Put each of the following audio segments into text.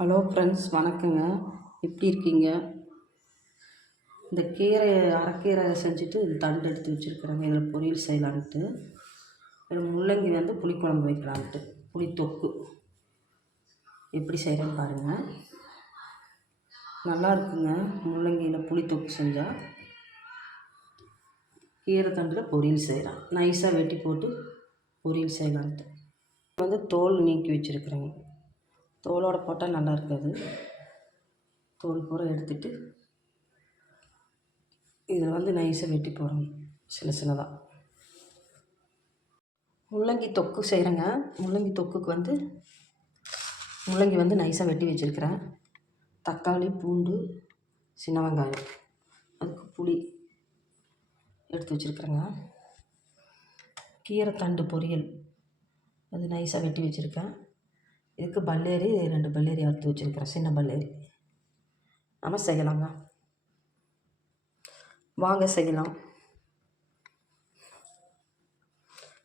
Hello friends, வணக்கங்க. எப்படி இருக்கீங்க? இந்த கீரை அரைக்கீரை செஞ்சுட்டு தண்டு எடுத்து வச்சுருக்குறேங்க. இதில் பொரியல் செய்யலான்ட்டு. இதில் முள்ளங்கி புளிக்குழம்பு வைக்கலான்ட்டு. புளி தொக்கு எப்படி செய்கிறேன்னு பாருங்கள். நல்லா இருக்குங்க. முள்ளங்கியில் புளி தொக்கு செஞ்சால் கீரை தண்டில் பொரியல் செய்யலாம். நைஸாக வெட்டி போட்டு பொரியல் செய்யலான்ட்டு. தோல் நீக்கி வச்சுருக்குறேங்க. தோலோடு போட்டால் நல்லா இருக்காது. தோல் பூரா எடுத்துட்டு இதில் நைஸாக வெட்டி போடணும், சின்னதாக. முள்ளங்கி தொக்கு செய்கிறேங்க. முள்ளங்கி தொக்குக்கு முள்ளங்கி நைஸாக வெட்டி வச்சுருக்கிறேன். தக்காளி, பூண்டு, சின்ன வெங்காயம், அதுக்கு புளி எடுத்து வச்சுருக்குறேங்க. கீரை தண்டு பொரியல் அது நைஸாக வெட்டி வச்சுருக்கேன். இதுக்கு பல்லேரி 2 பல்லேரி அறுத்து வச்சுருக்கிறேன், சின்ன பல்லேரி. நம்ம செய்யலாங்க, வாங்க செய்யலாம்.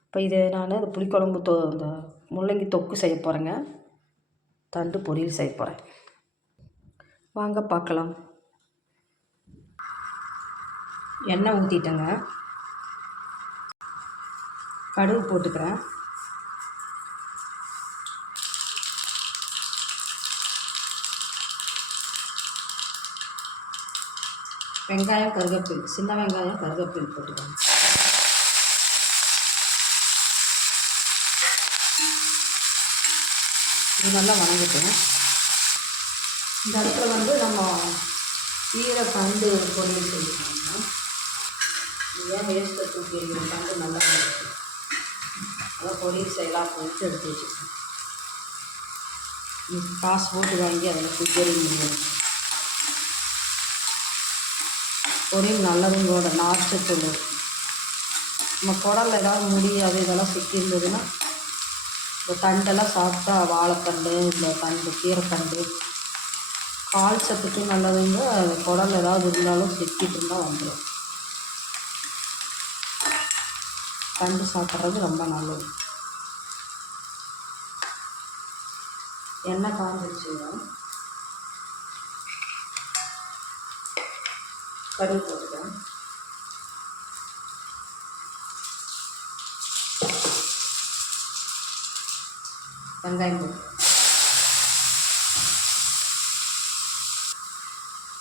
இப்போ இது நான் புளிக்குழம்பு இந்த முள்ளங்கி தொக்கு செய்ய போகிறேங்க. தண்டு பொரியல் செய்ய போகிறேன். வாங்க பார்க்கலாம். எண்ணெய் ஊற்றிட்டேங்க. கடுகு போட்டுக்கிறேன். வெங்காயம், கருவேப்பிலை, சின்ன வெங்காயம், கருவேப்பிலை போட்டுக்கோங்க. இது நல்லா வணங்கிட்டேன். இந்த இடத்துல நம்ம கீரை தண்டு பொரியல் செஞ்சுக்கோங்க. ஏன் வேஸ்ட்டை தூக்கி எறிகிற தண்டு நல்லா இருந்துச்சு. அதான் பொரியல் செய்யலாம் அப்படின்னு எடுத்து வச்சுக்கோங்க. காசு போட்டு வாங்கி அதில் தூக்கி எறிய முடியாது. பொரியல் நல்லதுங்களோட நார்ச்சத்து. நம்ம குடலில் ஏதாவது முடி இதெல்லாம் சிக்கி இருந்ததுன்னா இந்த தண்டெல்லாம் சாப்பிட்டா, வாழைத்தண்டு, இந்த தண்டு, கீரைத்தண்டு கால் சத்துக்கு நல்லதுங்க. குடலில் ஏதாவது இருந்தாலும் சிக்கிட்டு இருந்தால் வந்துடும். தண்டு சாப்பிட்றது ரொம்ப நல்லது. எண்ணெய் காஞ்சிடுச்சுங்க. கடுகு போட்டுக்கிறேன். வெங்காயம் போட்டு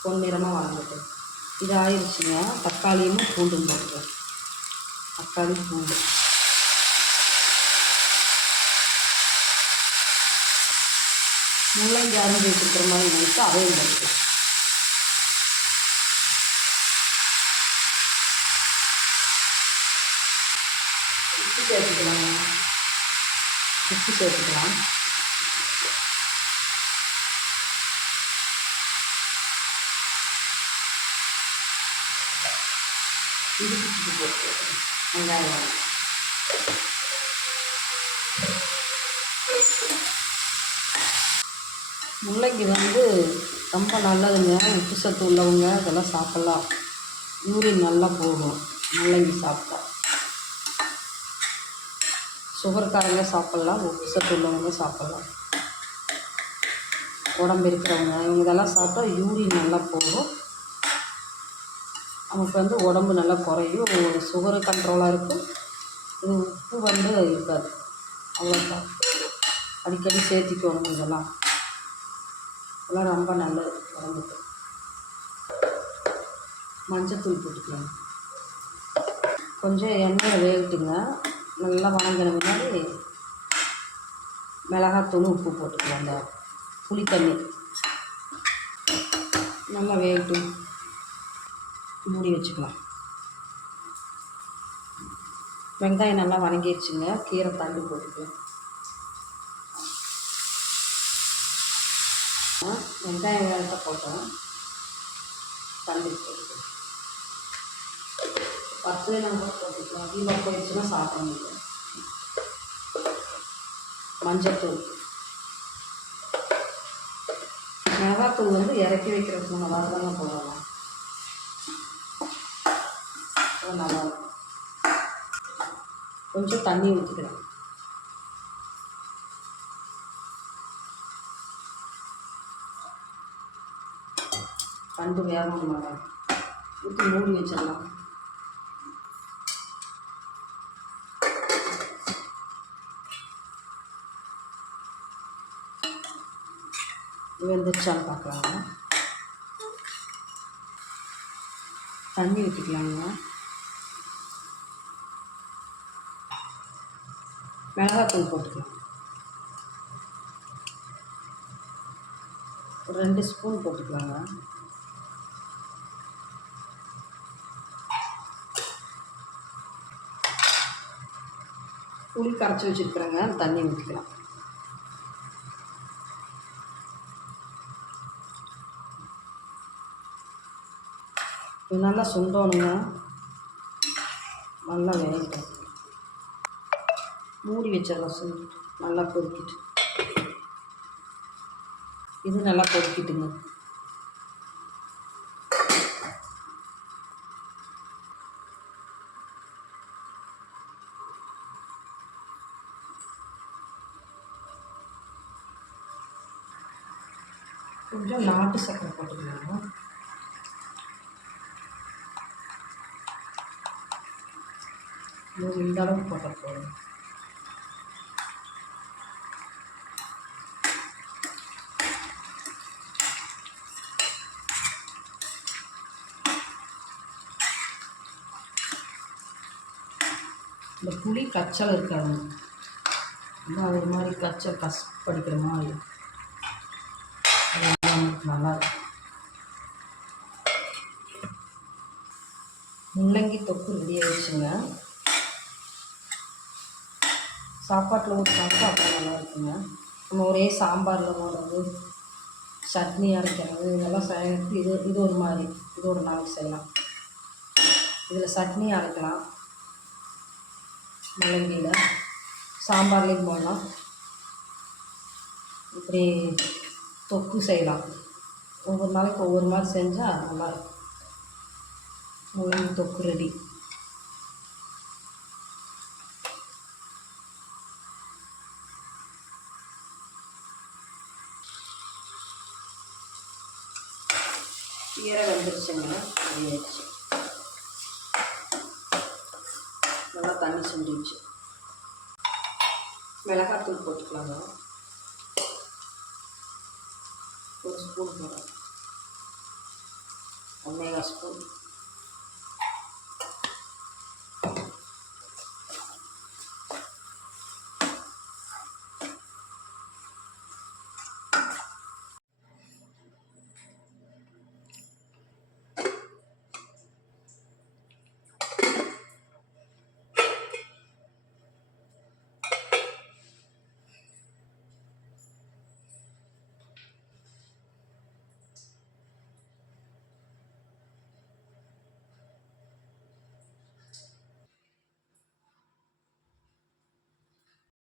பொன்னிறமாக வளர்ந்துட்டு இது ஆயிடுச்சுங்க. தக்காளியும் பூண்டும் போட்டுக்கிறேன். தக்காளி, பூண்டு, முள்ளங்கி அரிஞ்சு வச்சுருக்கிற மாதிரி நினைச்சு அதையும் போட்டு உப்பு சேர்த்துக்கலாம். உப்பு சேர்த்துக்கலாம். இடிச்சு போட்டு வெங்காயம் முள்ளங்கி ரொம்ப நல்லதுங்க. உப்பு சத்து உள்ளவங்க இதெல்லாம் சாப்பிட்லாம். யூரின் நல்லா போகும் முள்ளங்கி சாப்பிட்டா. சுகர்காரங்க சாப்பிட்லாம், உப்பு சத்து உள்ளவங்க சாப்பிட்லாம். உடம்பு இருக்கிறவங்க இவங்க இதெல்லாம் சாப்பிட்டா யூரின் நல்லா போகும். நமக்கு உடம்பு நல்லா குறையும். சுகரு கண்ட்ரோலாக இருக்கும். இது உப்பு இருக்காது. அவ்வளோதான். அடிக்கடி சேர்த்திக்கணும். இதெல்லாம் ரொம்ப நல்லது உடம்புக்கு. மஞ்சத்தூள் போட்டுக்கலாம். கொஞ்சம் எண்ணெயில் வேகட்டுங்க. நல்லா வணங்கின முன்னாடி மிளகாத்தூள், உப்பு போட்டுக்கலாம். அந்த புளி தண்ணி நல்லா வேகட்டும். மூடி வச்சுக்கலாம். வெங்காயம் நல்லா வணங்கிடுச்சுங்க. கீரை தண்டு போட்டுக்கலாம். வெங்காயம் வேகத்தை போட்டோம். தண்டு போட்டுக்கலாம். பத்து நம்ம போட்டுக்கலாம். தீபம் போயிடுச்சுன்னா சாப்பிட முடியும். மஞ்சத்தூள், மிளகாத்தூள் இறக்கி வைக்கிறதுக்கு முன்னாடி தாங்க போடலாம். நல்லா இருக்கும். கொஞ்சம் தண்ணி ஊற்றிக்கலாம். தண்டு வேகமாக ஊற்றி மூடி வச்சிடலாம். வெந்துருச்சான்னு பார்க்கலாங்க. தண்ணி ஊற்றிக்கலாங்க. மிளகாத்தூள் போட்டுக்கலாம். ஒரு 2 ஸ்பூன் போட்டுக்கலாங்க. புளி கரைச்சி வச்சுருக்குறேங்க, தண்ணி ஊற்றிக்கலாம். இது நல்லா சுண்டோணுங்க, நல்லா வேகட்டும். மூடி வச்சிடலாம். சுண்டு நல்லா கொதிக்கிட்டு, இது நல்லா கொதிக்கிட்டுங்க. கொஞ்சம் நாட்டு சக்கரை போட்டுக்கலாங்க. இந்த அளவுக்கு போட்டால் போதும். இந்த புளி கச்சல் இருக்காது, இன்னும் ஒரு மாதிரி கச்சல் கசப்படிக்கிற மாதிரி நல்லா இருக்கும். முள்ளங்கி தொக்கு ரெடி ஆகிடுச்சுங்க. சாப்பாட்டில் ஊற்றி சாப்பிட்டா அப்புறம் நல்லா இருக்குங்க. நம்ம ஒரே சாம்பாரில் போடுறது, சட்னி அரைக்கிறது, இதெல்லாம் செய்யறது. இது ஒரு மாதிரி, இது ஒரு நாளைக்கு செய்யலாம். இதில் சட்னி அரைக்கலாம், முள்ளங்கியில் சாம்பார்லேயும் போடலாம், இப்படி தொக்கு செய்யலாம். ஒவ்வொரு நாளைக்கு ஒவ்வொரு மாதிரி செஞ்சால் நல்லாயிருக்கும். முள்ளங்கி தொக்கு ரெடி. கீரை வந்துருச்சுங்க, ரெடியாச்சு. நல்லா தண்ணி சுண்டிச்சு. மிளகாத்தூள் போட்டுக்கலாங்க. 1 ஸ்பூன் போடுறேன், 1.5 ஸ்பூன்.